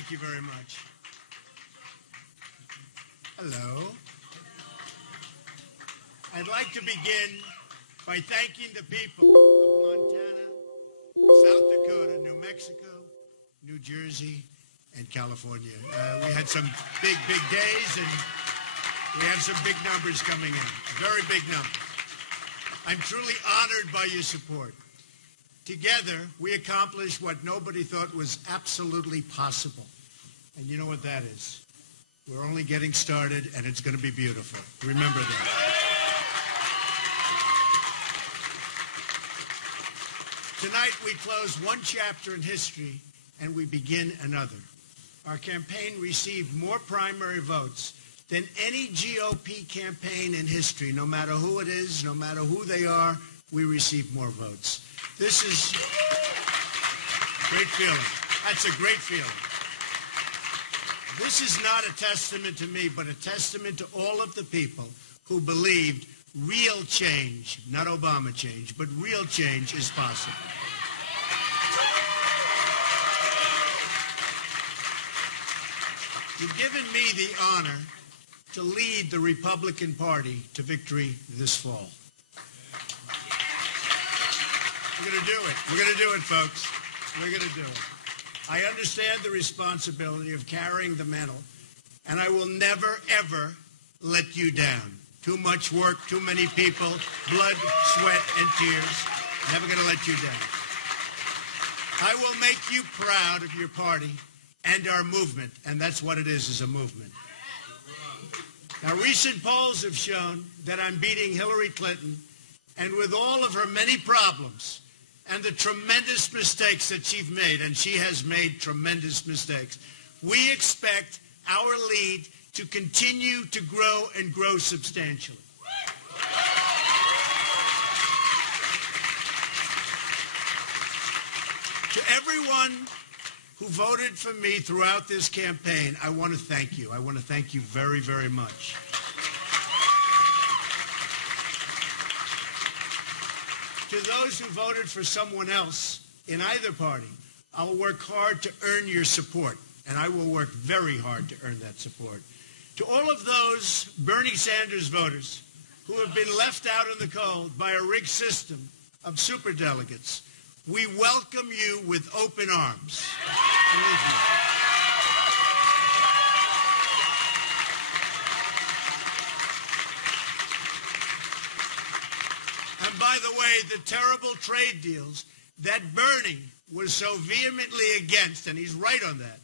Thank you very much. Hello. I'd like to begin by thanking the people of Montana, South Dakota, New Mexico, New Jersey, and California. We had some big days, and we have some big numbers coming in, very big numbers. I'm truly honored by your support. Together, we accomplished what nobody thought was absolutely possible. And you know what that is? We're only getting started, and it's going to be beautiful. Remember that. Tonight, we close one chapter in history, and we begin another. Our campaign received more primary votes than any GOP campaign in history. No matter who it is, no matter who they are, we received more votes. This is a great feeling. That's a great feeling. This is not a testament to me, but a testament to all of the people who believed real change, not Obama change, but real change is possible. You've given me the honor to lead the Republican Party to victory this fall. We're going to do it. We're going to do it, folks. We're going to do it. I understand the responsibility of carrying the mantle, and I will never, ever let you down. Too much work, too many people, blood, sweat, and tears. Never going to let you down. I will make you proud of your party and our movement, and that's what it is a movement. Now, recent polls have shown that I'm beating Hillary Clinton, and with all of her many problems and the tremendous mistakes that she's made, and she has made tremendous mistakes, we expect our lead to continue to grow and grow substantially. To everyone who voted for me throughout this campaign, I want to thank you. I want to thank you very, very much. To those who voted for someone else in either party, I'll work hard to earn your support, and I will work very hard to earn that support. To all of those Bernie Sanders voters who have been left out in the cold by a rigged system of superdelegates, we welcome you with open arms. Believe me. And by the way, the terrible trade deals that Bernie was so vehemently against, and he's right on that,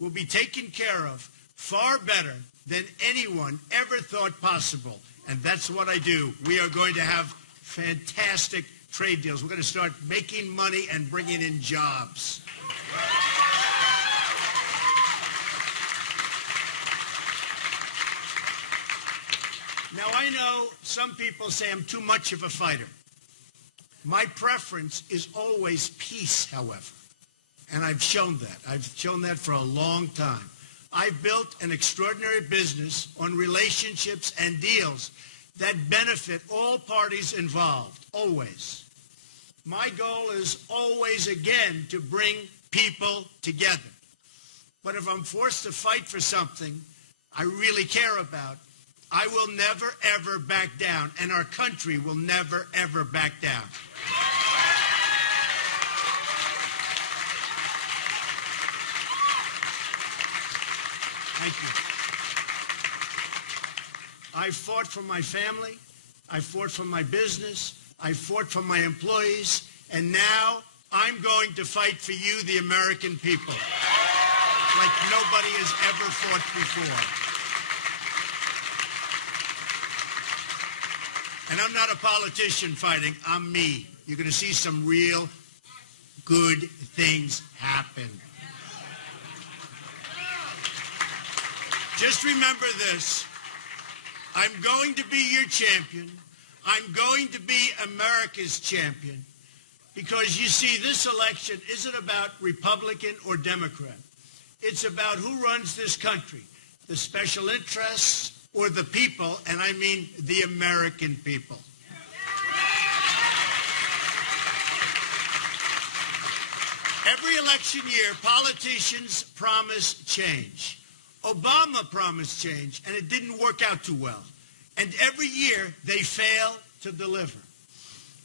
will be taken care of far better than anyone ever thought possible. And that's what I do. We are going to have fantastic trade deals. We're going to start making money and bringing in jobs. Now, I know some people say I'm too much of a fighter. My preference is always peace, however. And I've shown that. I've shown that for a long time. I've built an extraordinary business on relationships and deals that benefit all parties involved, always. My goal is always, again, to bring people together. But if I'm forced to fight for something I really care about, I will never, ever back down, and our country will never, ever back down. Thank you. I fought for my family. I fought for my business. I fought for my employees. And now I'm going to fight for you, the American people, like nobody has ever fought before. And I'm not a politician fighting. I'm me. You're going to see some real good things happen. Just remember this. I'm going to be your champion. I'm going to be America's champion. Because you see, this election isn't about Republican or Democrat. It's about who runs this country, the special interests or the people, and I mean the American people. Every election year, politicians promise change. Obama promised change, and it didn't work out too well. And every year, they fail to deliver.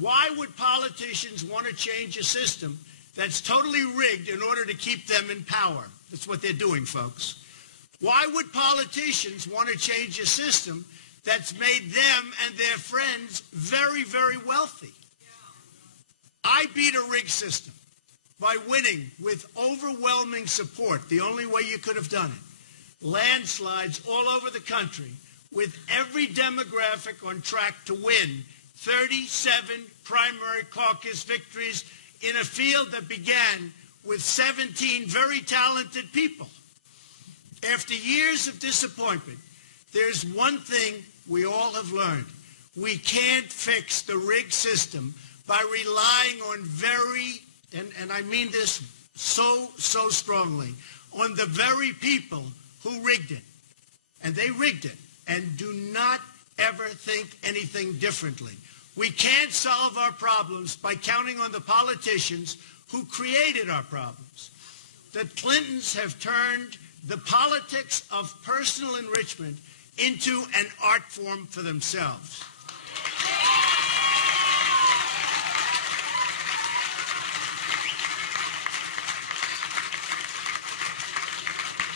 Why would politicians want to change a system that's totally rigged in order to keep them in power? That's what they're doing, folks. Why would politicians want to change a system that's made them and their friends very, very wealthy? I beat a rigged system by winning with overwhelming support, the only way you could have done it. Landslides all over the country, with every demographic on track to win 37 primary caucus victories in a field that began with 17 very talented people. After years of disappointment, there's one thing we all have learned. We can't fix the rigged system by relying on and I mean this so strongly, on the very people who rigged it. And they rigged it, and do not ever think anything differently. We can't solve our problems by counting on the politicians who created our problems. The Clintons have turned the politics of personal enrichment into an art form for themselves.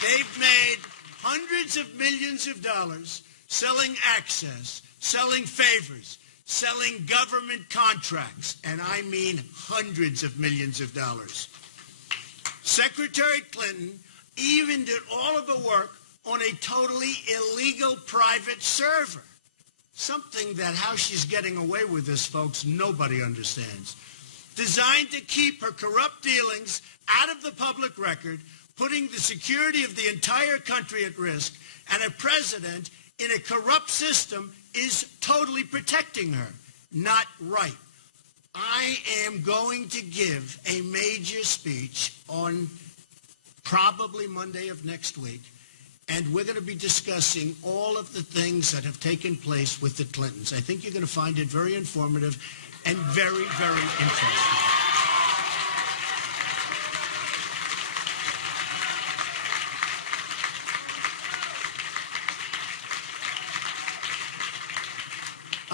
They've made hundreds of millions of dollars selling access, selling favors, selling government contracts, and I mean hundreds of millions of dollars. Secretary Clinton even did all of the work on a totally illegal private server. Something that how she's getting away with this, folks, nobody understands. Designed to keep her corrupt dealings out of the public record, putting the security of the entire country at risk, and a president in a corrupt system is totally protecting her. Not right. I am going to give a major speech on probably Monday of next week, and we're going to be discussing all of the things that have taken place with the Clintons. I think you're going to find it very informative and very, very interesting.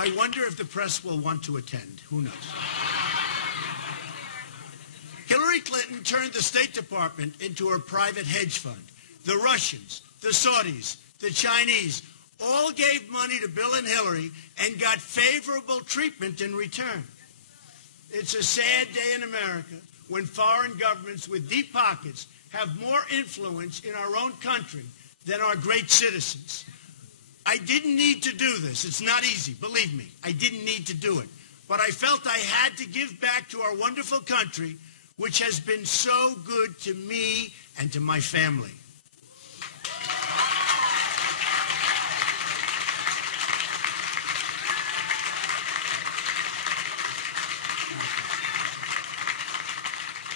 I wonder if the press will want to attend. Who knows? Hillary Clinton turned the State Department into her private hedge fund. The Russians, the Saudis, the Chinese all gave money to Bill and Hillary and got favorable treatment in return. It's a sad day in America when foreign governments with deep pockets have more influence in our own country than our great citizens. I didn't need to do this. It's not easy, believe me. I didn't need to do it. But I felt I had to give back to our wonderful country, which has been so good to me and to my family.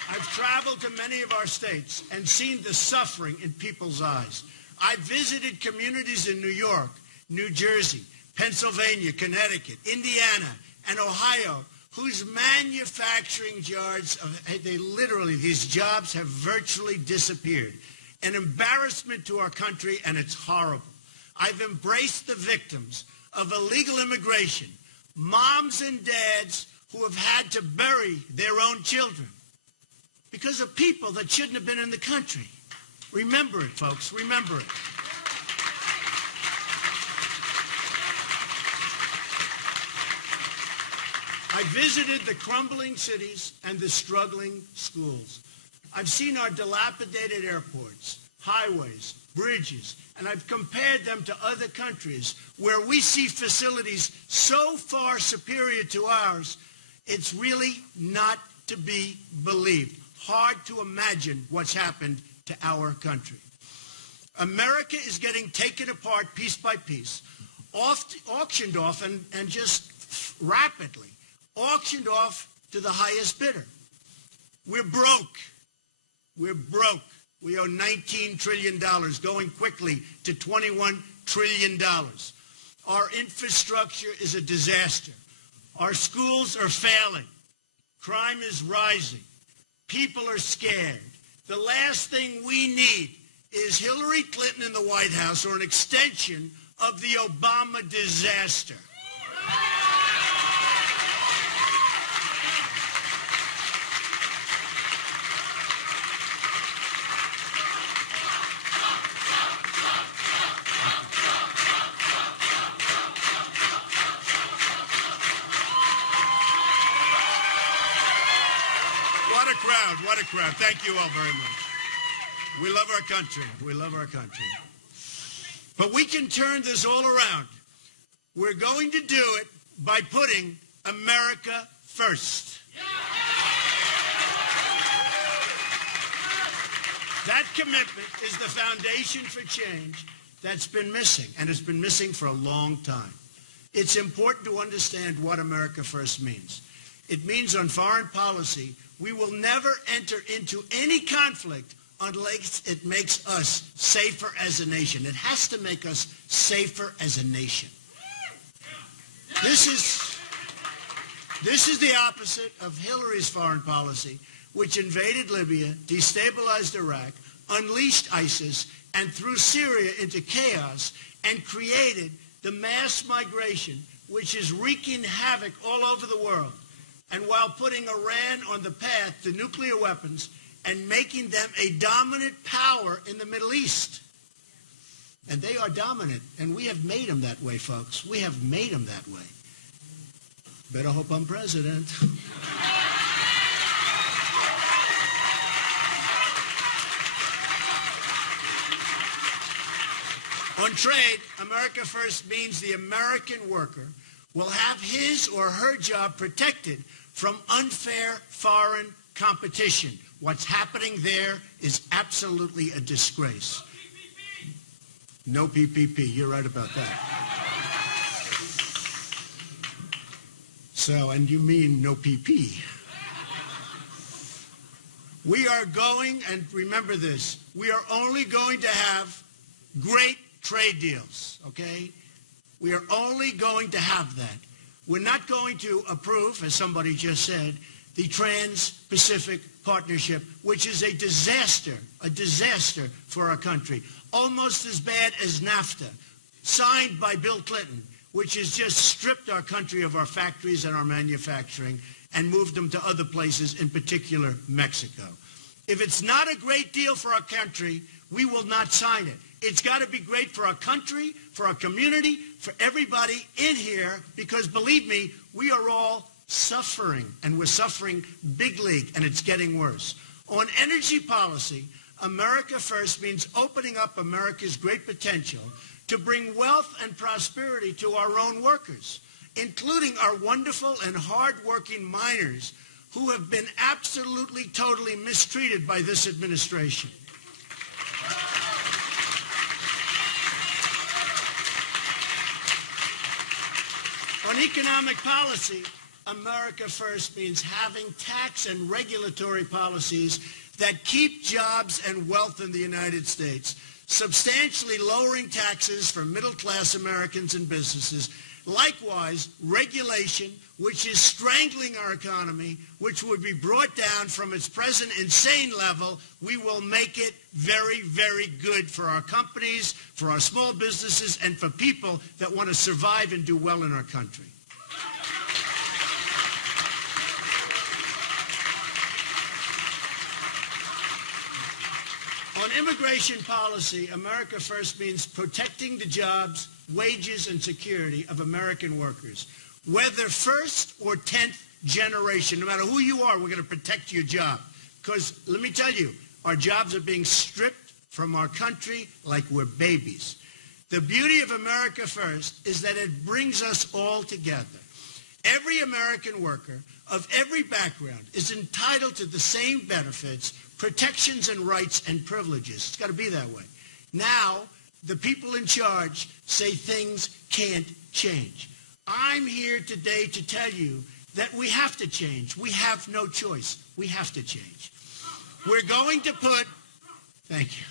I've traveled to many of our states and seen the suffering in people's eyes. I visited communities in New York, New Jersey, Pennsylvania, Connecticut, Indiana, and Ohio, whose manufacturing yards, these jobs have virtually disappeared. An embarrassment to our country, and it's horrible. I've embraced the victims of illegal immigration, moms and dads who have had to bury their own children because of people that shouldn't have been in the country. Remember it, folks. Remember it. I visited the crumbling cities and the struggling schools. I've seen our dilapidated airports, highways, bridges, and I've compared them to other countries where we see facilities so far superior to ours, it's really not to be believed. Hard to imagine what's happened to our country. America is getting taken apart piece by piece, auctioned off and just rapidly auctioned off to the highest bidder. We're broke. We're broke. We owe $19 trillion, going quickly to $21 trillion. Our infrastructure is a disaster. Our schools are failing. Crime is rising. People are scared. The last thing we need is Hillary Clinton in the White House or an extension of the Obama disaster. What a crowd. Thank you all very much. We love our country. We love our country. But we can turn this all around. We're going to do it by putting America first. That commitment is the foundation for change that's been missing, and it's been missing for a long time. It's important to understand what America first means. It means on foreign policy, we will never enter into any conflict unless it makes us safer as a nation. It has to make us safer as a nation. This is the opposite of Hillary's foreign policy, which invaded Libya, destabilized Iraq, unleashed ISIS, and threw Syria into chaos and created the mass migration, which is wreaking havoc all over the world. And while putting Iran on the path to nuclear weapons and making them a dominant power in the Middle East. And they are dominant, and we have made them that way, folks. We have made them that way. Better hope I'm president. On trade, America First means the American worker will have his or her job protected from unfair foreign competition. What's happening there is absolutely a disgrace. No PPP. You're right about that. So, and you mean no PP. We are going, and remember this, we are only going to have great trade deals, okay? We are only going to have that. We're not going to approve, as somebody just said, the Trans-Pacific Partnership, which is a disaster for our country. Almost as bad as NAFTA, signed by Bill Clinton, which has just stripped our country of our factories and our manufacturing and moved them to other places, in particular Mexico. If it's not a great deal for our country, we will not sign it. It's got to be great for our country, for our community, for everybody in here, because believe me, we are all suffering, and we're suffering big league, and it's getting worse. On energy policy, America First means opening up America's great potential to bring wealth and prosperity to our own workers, including our wonderful and hard-working miners who have been absolutely, totally mistreated by this administration. On economic policy, America First means having tax and regulatory policies that keep jobs and wealth in the United States, substantially lowering taxes for middle-class Americans and businesses. Likewise, regulation, which is strangling our economy, which would be brought down from its present insane level, we will make it very, very good for our companies, for our small businesses, and for people that want to survive and do well in our country. On immigration policy, America First means protecting the jobs, wages, and security of American workers. Whether first or 10th generation, no matter who you are, we're going to protect your job. Because let me tell you, our jobs are being stripped from our country like we're babies. The beauty of America First is that it brings us all together. Every American worker of every background is entitled to the same benefits, protections, and rights and privileges. It's got to be that way. Now, the people in charge say things can't change. I'm here today to tell you that we have to change. We have no choice. We have to change. We're going to put, thank you.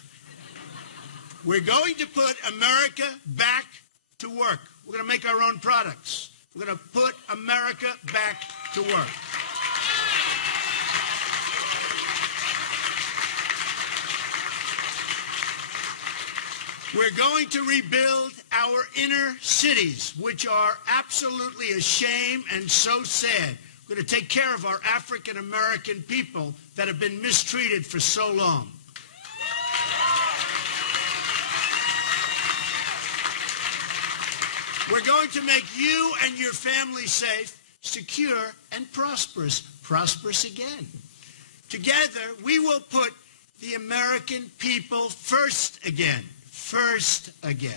We're going to put America back to work. We're going to make our own products. We're going to put America back to work. We're going to rebuild our inner cities, which are absolutely a shame and so sad. We're going to take care of our African American people that have been mistreated for so long. We're going to make you and your family safe, secure, and prosperous. Prosperous again. Together, we will put the American people first again. First again.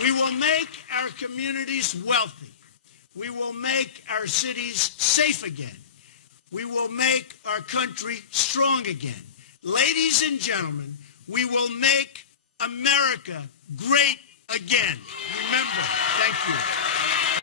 We will make our communities wealthy. We will make our cities safe again. We will make our country strong again. Ladies and gentlemen, we will make America great again. Remember, thank you.